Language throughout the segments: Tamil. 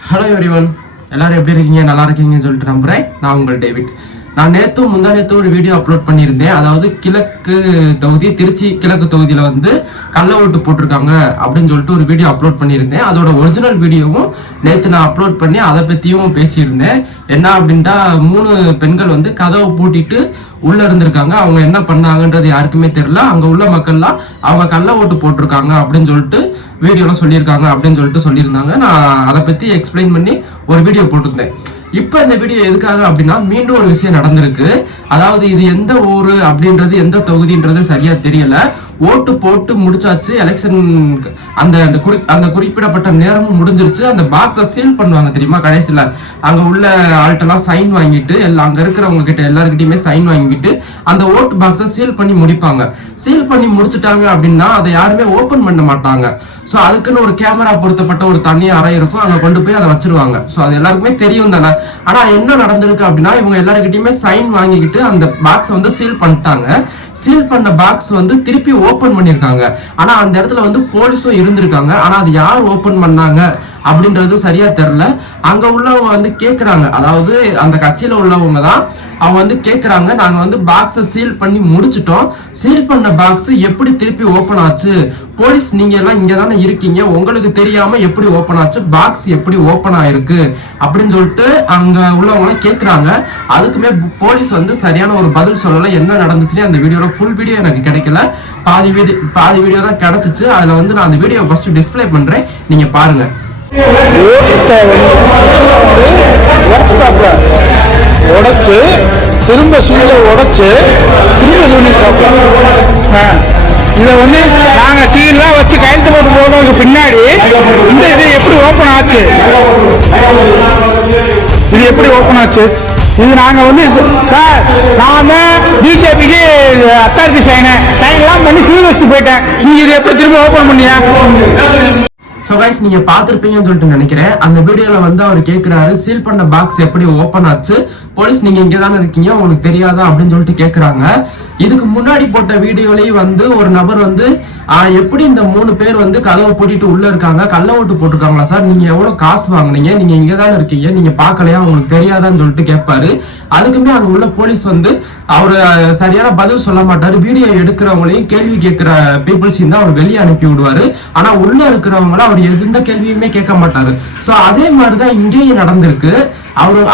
ஹலோ எவ்ரிவன், எல்லாரும் எப்படி இருக்கீங்க? நல்லா இருக்கீங்கன்னு சொல்லிட்டு நம்புறேன். நான் உங்கள் டேவிட். நான் முந்தா நேற்று ஒரு வீடியோ அப்லோட் பண்ணியிருந்தேன். அதாவது கிழக்கு தொகுதி, திருச்சி கிழக்கு தொகுதியில் வந்து கள்ள ஓட்டு போட்டிருக்காங்க அப்படின்னு சொல்லிட்டு ஒரு வீடியோ அப்லோட் பண்ணியிருந்தேன். அதோட ஒரிஜினல் வீடியோவும் நேற்று நான் அப்லோட் பண்ணி அதை பற்றியும் பேசியிருந்தேன். என்ன அப்படின்ட்டா, 3 பெண்கள் வந்து கதவை பூட்டிட்டு உள்ள இருந்திருக்காங்க. அவங்க என்ன பண்ணாங்கன்றது யாருக்குமே தெரியல. அங்க உள்ள மக்கள்லாம் அவங்க கள்ள ஓட்டு போட்டிருக்காங்க அப்படின்னு சொல்லிட்டு வீடியோல சொல்லியிருக்காங்க அப்படின்னு சொல்லிட்டு சொல்லியிருந்தாங்க. நான் அதை பத்தி எக்ஸ்பிளைன் பண்ணி ஒரு வீடியோ போட்டிருந்தேன். இப்ப இந்த வீடியோ எதுக்காக அப்படின்னா, மீண்டும் ஒரு விஷயம் நடந்திருக்கு. அதாவது இது எந்த ஊரு அப்படின்றது, எந்த தொகுதின்றது சரியா தெரியல. ஓட்டு போட்டு முடிச்சாச்சு. எலெக்ஷன் அந்த குறிப்பிடப்பட்ட நேரமும் முடிஞ்சிருச்சு. அந்த பாக்ஸை சீல் பண்ணுவாங்க தெரியுமா, கடைசியில அங்க உள்ள ஆள்கிட்டலாம் சைன் வாங்கிட்டு, அங்க இருக்கிறவங்க கிட்ட எல்லாருக்கிட்டையுமே சைன் வாங்கிட்டு அந்த ஓட்டு பாக்ஸை சீல் பண்ணி முடிப்பாங்க. சீல் பண்ணி முடிச்சுட்டாங்க அப்படின்னா அதை யாருமே ஓபன் பண்ண மாட்டாங்க. ஸோ அதுக்குன்னு ஒரு கேமரா பொருத்தப்பட்ட ஒரு தனி அறை இருக்கும், அங்க கொண்டு போய் அதை வச்சிருவாங்க. ஸோ அது எல்லாருக்குமே தெரியும் தானே. ஆனா என்ன நடந்திருக்கு அப்படின்னா, இவங்க எல்லாருக்கிட்டையுமே சைன் வாங்கிக்கிட்டு அந்த பாக்ஸ் வந்து சீல் பண்ணிட்டாங்க. சீல் பண்ண பாக்ஸ் வந்து திருப்பி ஓபன் பண்ணிருக்காங்க. ஆனா அந்த இடத்துல வந்து போலீஸும் இருந்திருக்காங்க. ஆனா அது யார் ஓபன் பண்ணாங்க அப்படின்றது சரியா தெரியல. அங்க உள்ளவங்க வந்து கேக்குறாங்க, அதாவது அந்த கட்சியில உள்ளவங்க தான் அவங்க வந்து கேக்குறாங்க, நாங்க வந்து பாக்ஸை சீல் பண்ணி முடிச்சிட்டோம், சீல் பண்ண பாக்ஸ் எப்படி திருப்பி ஓபன் ஆச்சு? போலீஸ் நீங்க எல்லாம் இங்க தானே இருக்கீங்க, உங்களுக்கு தெரியாம எப்படி ஓபன் ஆச்சு? பாக்ஸ் எப்படி ஓபன் ஆயிருக்கு அப்படின்னு சொல்லிட்டு அங்க உள்ளவங்க கேக்குறாங்க. அதுக்குமே போலீஸ் வந்து சரியான ஒரு பதில் சொல்லல. என்ன நடந்துச்சுன்னு அந்த வீடியோல ஃபுல் வீடியோ எனக்கு கிடைக்கல. பாதி வீடியோ தான் கிடைச்சிச்சு. அதுல வந்து நான் அந்த வீடியோ ஃபர்ஸ்ட் டிஸ்பிளே பண்றேன், நீங்க பாருங்க. உடைச்சு திரும்ப சீலை உடைச்சு திரும்ப இதை வந்து நாங்கள் சீலாம் வச்சு கையெழுத்து போட்டு போனதுக்கு பின்னாடி இந்த இது எப்படி ஓப்பன் ஆச்சு? இது எப்படி ஓப்பன் ஆச்சு? இது நாங்கள் வந்து சார், நான் தான் பிஜேபிக்கு அத்தாரிட்டி சைன்லாம் பண்ணி சீல் வச்சுட்டு போயிட்டேன். நீங்கள் இது எப்படி திரும்ப ஓப்பன் பண்ணியா? ஸோ கைஸ், நீங்க பார்த்துருப்பீங்கன்னு சொல்லிட்டு நினைக்கிறேன். அந்த வீடியோல வந்து அவர் கேட்கிறாரு, சீல் பண்ண பாக்ஸ் எப்படி ஓப்பன் ஆச்சு? போலீஸ் நீங்க இங்கே தானே இருக்கீங்க, உங்களுக்கு தெரியாதா அப்படின்னு சொல்லிட்டு கேட்குறாங்க. இதுக்கு முன்னாடி போட்ட வீடியோலயும் வந்து ஒரு நபர் வந்து எப்படி இந்த 3 பேர் வந்து கதவை பூட்டிட்டு உள்ள இருக்காங்க, கள்ள ஓட்டு போட்டிருக்காங்களா சார், நீங்க எவ்வளவு காசு வாங்கினீங்க, நீங்க இங்கே தானே இருக்கீங்க, நீங்க பார்க்கலையா, உங்களுக்கு தெரியாதான்னு சொல்லிட்டு கேட்பாரு. அதுக்குமே அங்க உள்ள போலீஸ் வந்து அவரு சரியான பதில் சொல்ல மாட்டாரு. வீடியோ எடுக்கிறவங்களையும் கேள்வி கேட்கிற பீப்புள்ஸையும் தான் அவர் வெளியே அனுப்பி விடுவாரு. ஆனா உள்ள இருக்கிறவங்கள அவர் எந்த கேள்வியுமே கேட்க மாட்டாரு. ஸோ அதே மாதிரிதான் இங்கேயும் நடந்திருக்கு.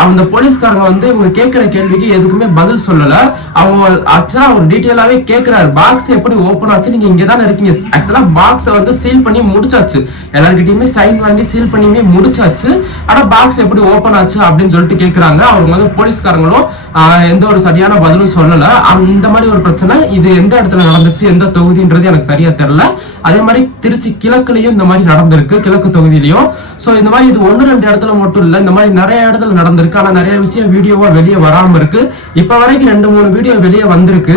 அந்த போலீஸ்காரங்க வந்து இவங்க கேட்கிற கேள்விக்கு எதுக்குமே பதில் சொல்லல. அவங்க ஆக்சுவலா ஒரு டீட்டெயிலாவே கேட்கிறாரு, பாக்ஸ் எப்படி ஓபன் ஆச்சு, நீங்க இங்க தானே இருக்கீங்க. ஆக்சுவலா பாக்ஸை வந்து சீல் பண்ணி முடிச்சாச்சு, எல்லார்கிட்டயுமே சைன் வாங்கி சீல் பண்ணியுமே முடிச்சாச்சு. ஆனா பாக்ஸ் எப்படி ஓபன் ஆச்சு அப்படின்னு சொல்லிட்டு கேட்கிறாங்க. அவங்க வந்து போலீஸ்காரங்களும் எந்த ஒரு சரியான பதிலும் சொல்லல. அந்த மாதிரி ஒரு பிரச்சனை இது எந்த இடத்துல நடந்துச்சு, எந்த தொகுதின்றது எனக்கு சரியா தெரியல. அதே மாதிரி திருச்சி கிழக்குலயும் இந்த மாதிரி நடந்திருக்கு, கிழக்கு தொகுதியிலையும். சோ இந்த மாதிரி இது 1-2 இடத்துல மட்டும் இல்ல, இந்த மாதிரி நிறைய இடத்துல நடந்திருக்கு. ஆனா நிறைய விஷயம் வீடியோவா வெளியே வராம இருக்கு. இப்ப வரைக்கும் 2-3 வீடியோ வெளியே வந்திருக்கு.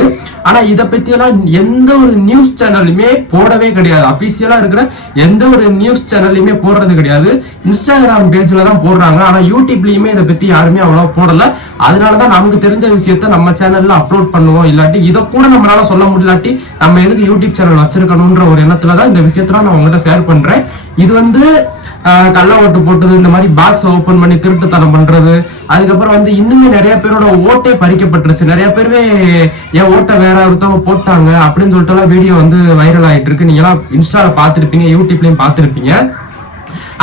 ஆனா இதை பத்தி எல்லாம் எந்த ஒரு நியூஸ் சேனலுமே போடவே கிடையாது. அபிஷியலா இருக்கிற எந்த ஒரு நியூஸ் சேனல்லையுமே போடுறது கிடையாது. இன்ஸ்டாகிராம் பேஜ்ல தான் போடுறாங்க. ஆனா யூடியூப்லயுமே இதை பத்தி யாருமே அவ்வளவு போடல. அதனாலதான் நமக்கு தெரிஞ்ச விஷயத்த நம்ம சேனல்ல அப்லோட் பண்ணுவோம். இல்லாட்டி இதை கூட நம்மளால சொல்ல முடியலாட்டி நம்ம எதுக்கு யூடியூப் சேனல் வச்சிருக்கணும்ன்ற ஒரு எண்ணத்துலதான் இந்த விஷயத்தெல்லாம் நான் உங்ககிட்ட ஷேர் பண்றேன். இது வந்து கள்ள ஓட்டு போட்டது, இந்த மாதிரி பாக்ஸ் ஓபன் பண்ணி திருட்டுத்தனம் பண்றது, அதுக்கப்புறம் வந்து இன்னுமே நிறைய பேரோட ஓட்டே பறிக்கப்பட்டுருச்சு. நிறைய பேருமே என் ஓட்டை வேற ஒருத்தவங்க போட்டாங்க அப்படின்னு சொல்லிட்டு வீடியோ வந்து வைரல் ஆயிட்டு இருக்கு. நீங்க எல்லாம் இன்ஸ்டால பாத்துருப்பீங்க, யூடியூப்லயும் பாத்துருப்பீங்க.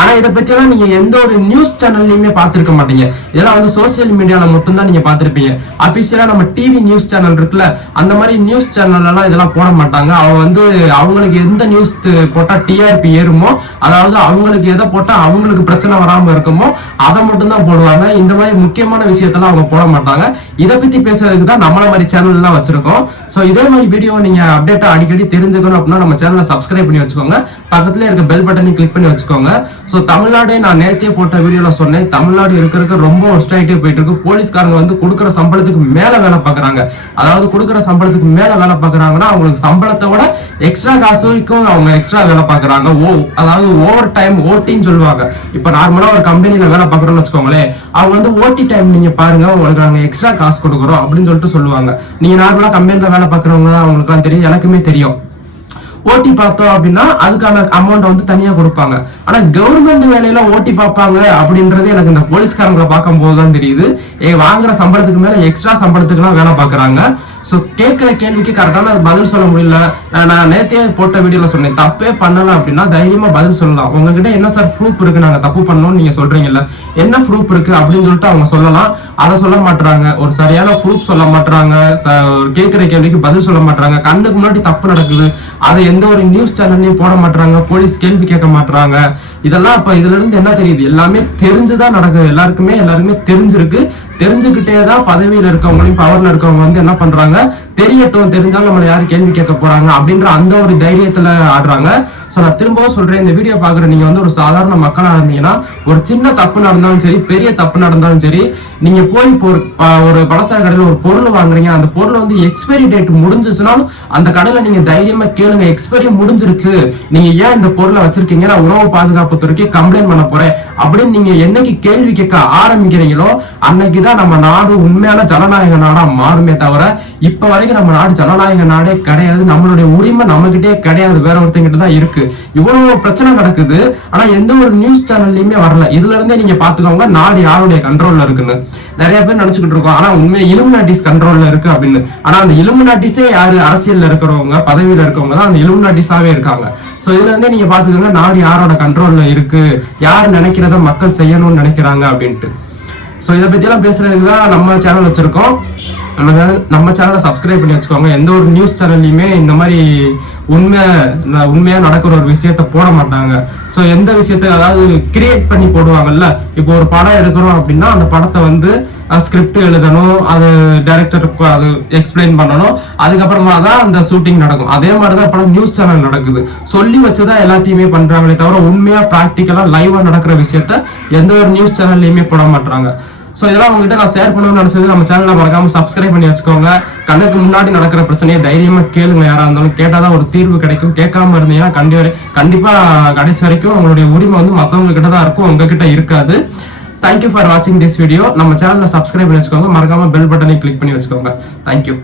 ஆனா இதை பத்தி எல்லாம் நீங்க எந்த ஒரு நியூஸ் சேனல்லையுமே பார்த்திருக்க மாட்டீங்க. இதெல்லாம் வந்து சோசியல் மீடியால மட்டும்தான் நீங்க பார்த்திருப்பீங்க. அபிஷியலா நம்ம டிவி நியூஸ் சேனல் இருக்குல்ல, அந்த மாதிரி நியூஸ் சேனல் எல்லாம் இதெல்லாம் போட மாட்டாங்க. அவங்க வந்து அவங்களுக்கு எந்த நியூஸ் போட்டா டிஆர்பி ஏறுமோ, அதாவது அவங்களுக்கு எதை போட்டா அவங்களுக்கு பிரச்சனை வராம இருக்குமோ அதை மட்டும் தான் போடுவாங்க. இந்த மாதிரி முக்கியமான விஷயத்தெல்லாம் அவங்க போட மாட்டாங்க. இதை பத்தி பேசுறதுக்கு தான் நம்மள மாதிரி சேனல் எல்லாம் வச்சிருக்கோம். சோ இதே மாதிரி வீடியோ நீங்க அப்டேட்டா அடிக்கடி தெரிஞ்சுக்கணும் அப்படின்னா நம்ம சேனலை சப்ஸ்கிரைப் பண்ணி வச்சுக்கோங்க. பக்கத்துல இருக்க பெல் பட்டனையும் கிளிக் பண்ணி வச்சுக்கோங்க. ஸோ தமிழ்நாடே நான் நேற்றே போட்ட வீடியோல சொன்னேன், தமிழ்நாடு இருக்க ரொம்ப ஒஸ்ட் ஆகிட்டே போயிட்டு இருக்கு. போலீஸ்காரங்க வந்து கொடுக்குற சம்பளத்துக்கு மேல வேலை பார்க்குறாங்க. அதாவது கொடுக்குற சம்பளத்துக்கு மேல வேலை பார்க்குறாங்கன்னா அவங்களுக்கு சம்பளத்தை விட எக்ஸ்ட்ரா காசுக்கும் அவங்க எக்ஸ்ட்ரா வேலை பார்க்குறாங்க. அதாவது ஓவர் டைம், ஓட்டின்னு சொல்லுவாங்க. இப்போ நார்மலா ஒரு கம்பெனில வேலை பார்க்குறோம்னு வச்சுக்கோங்களேன், அவங்க வந்து ஓட்டி டைம் நீங்க பாருங்க, உங்களுக்கு நாங்கள் எக்ஸ்ட்ரா காசு கொடுக்குறோம் அப்படின்னு சொல்லிட்டு சொல்லுவாங்க. நீங்க நார்மலா கம்பெனில வேலை பார்க்குறவங்க அவங்களுக்குலாம் தெரியும், எனக்குமே தெரியும். ஓட்டி பார்த்தோம் அப்படின்னா அதுக்கான அமௌண்ட் வந்து தனியா கொடுப்பாங்க. ஆனா கவர்மெண்ட் வேலையில ஓட்டி பார்ப்பாங்க அப்படின்றது எனக்கு இந்த போலீஸ்காரங்களை பார்க்கும் போதுதான் தெரியுது. வாங்குற சம்பளத்துக்கு மேல எக்ஸ்ட்ரா சம்பளத்துக்கு எல்லாம் வேலை பாக்குறாங்க. சோ கேட்கிற கேள்விக்கு கரெக்டான பதில் சொல்ல முடியல. நான் நேத்தே போட்ட வீடியோல சொன்னேன், தப்பே பண்ணலாம் அப்படின்னா தைரியமா பதில் சொல்லலாம். உங்ககிட்ட என்ன சார் ப்ரூஃப் இருக்கு நாங்க தப்பு பண்ணோம்னு நீங்க சொல்றீங்கல்ல, என்ன ப்ரூஃப் இருக்கு அப்படின்னு சொல்லிட்டு அவங்க சொல்லலாம். அதை சொல்ல மாட்டாங்க. ஒரு சரியான ப்ரூஃப் சொல்ல மாட்டாங்க. கேட்கிற கேள்விக்கு பதில் சொல்ல மாட்டாங்க. கண்ணுக்கு முன்னாடி தப்பு நடக்குது, அதை எந்த ஒரு நியூஸ் சேனல்லையும் போட மாட்டாங்க. போலீஸ் கேள்வி கேட்க மாட்டாங்க. இதெல்லாம் இப்ப இதுல இருந்து என்ன தெரியுது, எல்லாமே தெரிஞ்சுதான் நடக்குது. எல்லாருக்குமே தெரிஞ்சிருக்கு. தெரிஞ்சுக்கிட்டே தான் பதவியில இருக்கவங்களையும் பவர்ல இருக்கவங்க வந்து என்ன பண்றாங்க, தெரியட்டும், தெரிஞ்சாலும் நம்மளை யாரு கேள்வி கேட்க போறாங்க அப்படின்ற அந்த ஒரு தைரியத்துல ஆடுறாங்க. சோ நான் திரும்பவும் சொல்றேன், இந்த வீடியோ பாக்குற நீங்க வந்து ஒரு சாதாரண மக்களா இருந்தீங்கன்னா, ஒரு சின்ன தப்பு நடந்தாலும் சரி, பெரிய தப்பு நடந்தாலும் சரி, நீங்க போய் ஒரு பலசர கடையில ஒரு பொருள் வாங்குறீங்க, அந்த பொருள் வந்து எக்ஸ்பைரி டேட் முடிஞ்சிச்சுனாலும் அந்த கடையில நீங்க தைரியமா கேளுங்க, எக்ஸ்பைரி முடிஞ்சிருச்சு, நீங்க ஏன் இந்த பொருளை வச்சிருக்கீங்க, நான் உணவு பாதுகாப்பு துறைக்கு கம்ப்ளைண்ட் பண்ண போறேன் அப்படின்னு நீங்க என்னைக்கு கேள்வி கேட்க ஆரம்பிக்கிறீங்களோ அன்னைக்குதான் நம்ம நாடு உண்மையான ஜனநாயக நாடா மாறுமே தவிர, இப்ப வரைக்கும் நம்ம நாடு ஜனநாயக நாடே கிடையாது. நம்மளுடைய உரிமை நம்ம கிட்டே கிடையாது, வேற ஒருத்தங்கிட்ட தான் இருக்கு. இவ்வளவு பிரச்சனை நடக்குது, ஆனா எந்த ஒரு நியூஸ் சேனல்லையுமே வரல. இதுல இருந்தே நீங்க பாத்துக்கோங்க நாடு யாருடைய கண்ட்ரோல்ல இருக்குன்னு. நிறைய பேர் நினைச்சுக்கிட்டு இருக்கோம், ஆனா உண்மையா இலுமினாட்டிஸ் கண்ட்ரோல்ல இருக்கு அப்படின்னு. ஆனா அந்த இலுமினாட்டிஸே யாரு, அரசியல்ல இருக்கிறவங்க, பதவியில இருக்கவங்க தான் அந்த இலுமினாட்டிஸாவே இருக்காங்க. சோ இதுல இருந்தே நீங்க பாத்துக்கோங்க நாடு யாரோட கண்ட்ரோல்ல இருக்கு, யார் நினைக்கிறத மக்கள் செய்யணும்னு நினைக்கிறாங்க அப்படின்ட்டு. சோ இதை பத்தி எல்லாம் பேசுறதுக்கு தான் நம்ம சேனல் வச்சிருக்கோம். நம்ம சேனலை சப்ஸ்கிரைப் பண்ணி வச்சுக்கோங்க. எந்த ஒரு நியூஸ் சேனல்லையுமே இந்த மாதிரி உண்மையா நடக்கிற ஒரு விஷயத்த போட மாட்டாங்க. சோ எந்த விஷயத்த அதாவது கிரியேட் பண்ணி போடுவாங்கல்ல, இப்போ ஒரு படம் எடுக்கிறோம் அப்படின்னா அந்த படத்தை வந்து ஸ்கிரிப்ட் எழுதணும், அது டைரக்டருக்கு அது எக்ஸ்பிளைன் பண்ணணும், அதுக்கப்புறமா தான் அந்த ஷூட்டிங் நடக்கும். அதே மாதிரிதான் இப்ப நியூஸ் சேனல் நடக்குது. சொல்லி வச்சுதான் எல்லாத்தையுமே பண்றாங்களே தவிர உண்மையா பிராக்டிக்கலா லைவா நடக்கிற விஷயத்த எந்த ஒரு நியூஸ் சேனல்லையுமே போட மாட்டாங்க. சோ இதெல்லாம் உங்ககிட்ட நான் ஷேர் பண்ணணும்னு நினைச்சது. நம்ம சேனலை மறக்காம சப்ஸ்கிரைப் பண்ணி வச்சுக்கோங்க. கண்ணுக்கு முன்னாடி நடக்கிற பிரச்சனையை தைரியமா கேளுங்க. யாரா இருந்தாலும் கேட்டாதான் ஒரு தீர்வு கிடைக்கும். கேட்காம இருந்தீங்கன்னா கண்டிப்பா கடைசி வரைக்கும் உங்களுடைய உரிமை வந்து மத்தவங்க கிட்ட தான் இருக்கும், உங்ககிட்ட இருக்காது. தேங்க்யூ ஃபார் வாட்சிங் திஸ் வீடியோ. நம்ம சேனலை சப்ஸ்கிரைப் பண்ணி வச்சுக்கோங்க. மறக்காம பெல் பட்டனை கிளிக் பண்ணி வச்சுக்கோங்க. தேங்க்யூ.